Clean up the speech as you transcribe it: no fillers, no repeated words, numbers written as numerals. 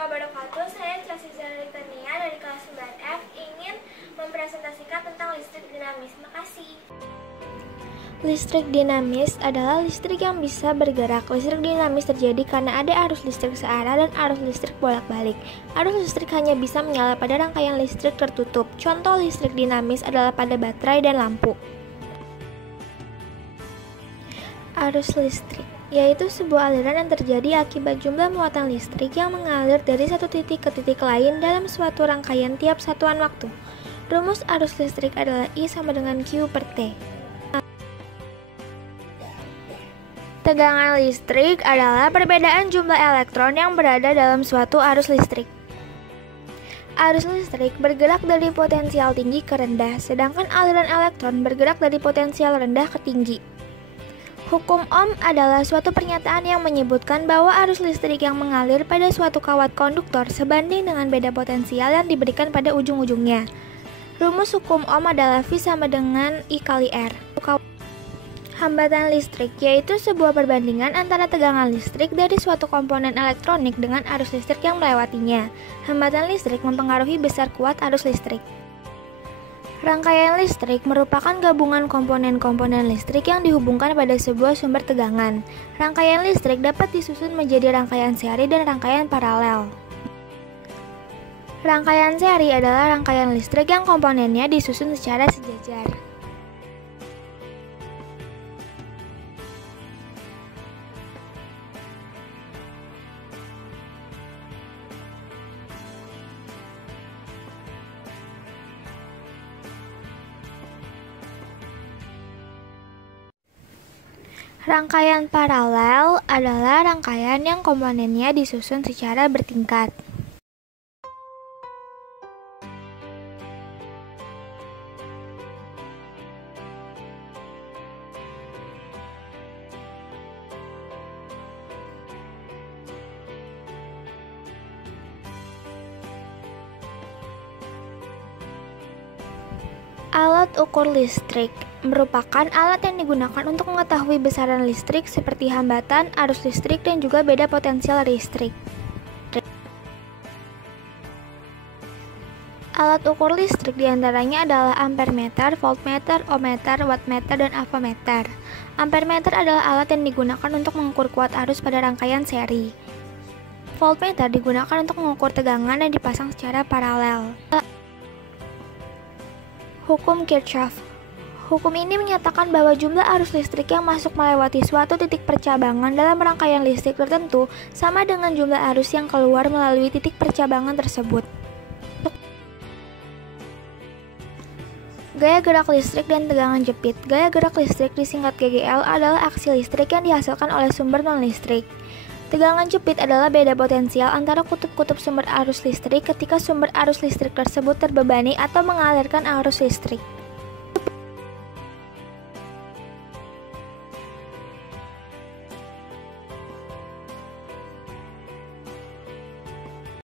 warahmatullahi wabarakatuh. Saya Chelsea Zalitania dari kelas 9F ingin mempresentasikan tentang listrik dinamis. Makasih. Listrik dinamis adalah listrik yang bisa bergerak. Listrik dinamis terjadi karena ada arus listrik searah dan arus listrik bolak-balik. Arus listrik hanya bisa menyala pada rangkaian listrik tertutup. Contoh listrik dinamis adalah pada baterai dan lampu. Arus listrik yaitu sebuah aliran yang terjadi akibat jumlah muatan listrik yang mengalir dari satu titik ke titik lain dalam suatu rangkaian tiap satuan waktu. Rumus arus listrik adalah I sama dengan Q per T. Tegangan listrik adalah perbedaan jumlah elektron yang berada dalam suatu arus listrik. Arus listrik bergerak dari potensial tinggi ke rendah, sedangkan aliran elektron bergerak dari potensial rendah ke tinggi. Hukum Ohm adalah suatu pernyataan yang menyebutkan bahwa arus listrik yang mengalir pada suatu kawat konduktor sebanding dengan beda potensial yang diberikan pada ujung-ujungnya. Rumus hukum Ohm adalah V sama dengan I kali R. Hambatan listrik yaitu sebuah perbandingan antara tegangan listrik dari suatu komponen elektronik dengan arus listrik yang melewatinya. Hambatan listrik mempengaruhi besar kuat arus listrik. Rangkaian listrik merupakan gabungan komponen-komponen listrik yang dihubungkan pada sebuah sumber tegangan. Rangkaian listrik dapat disusun menjadi rangkaian seri dan rangkaian paralel. Rangkaian seri adalah rangkaian listrik yang komponennya disusun secara sejajar. Rangkaian paralel adalah rangkaian yang komponennya disusun secara bertingkat. Alat ukur listrik merupakan alat yang digunakan untuk mengetahui besaran listrik seperti hambatan, arus listrik, dan juga beda potensial listrik. Alat ukur listrik diantaranya adalah ampermeter, voltmeter, ohmmeter, wattmeter, dan avometer. Ampermeter adalah alat yang digunakan untuk mengukur kuat arus pada rangkaian seri. Voltmeter digunakan untuk mengukur tegangan yang dipasang secara paralel. Hukum Kirchhoff. Hukum ini menyatakan bahwa jumlah arus listrik yang masuk melewati suatu titik percabangan dalam rangkaian listrik tertentu sama dengan jumlah arus yang keluar melalui titik percabangan tersebut. Gaya gerak listrik dan tegangan jepit. Gaya gerak listrik disingkat GGL adalah aksi listrik yang dihasilkan oleh sumber non-listrik. Tegangan jepit adalah beda potensial antara kutub-kutub sumber arus listrik ketika sumber arus listrik tersebut terbebani atau mengalirkan arus listrik.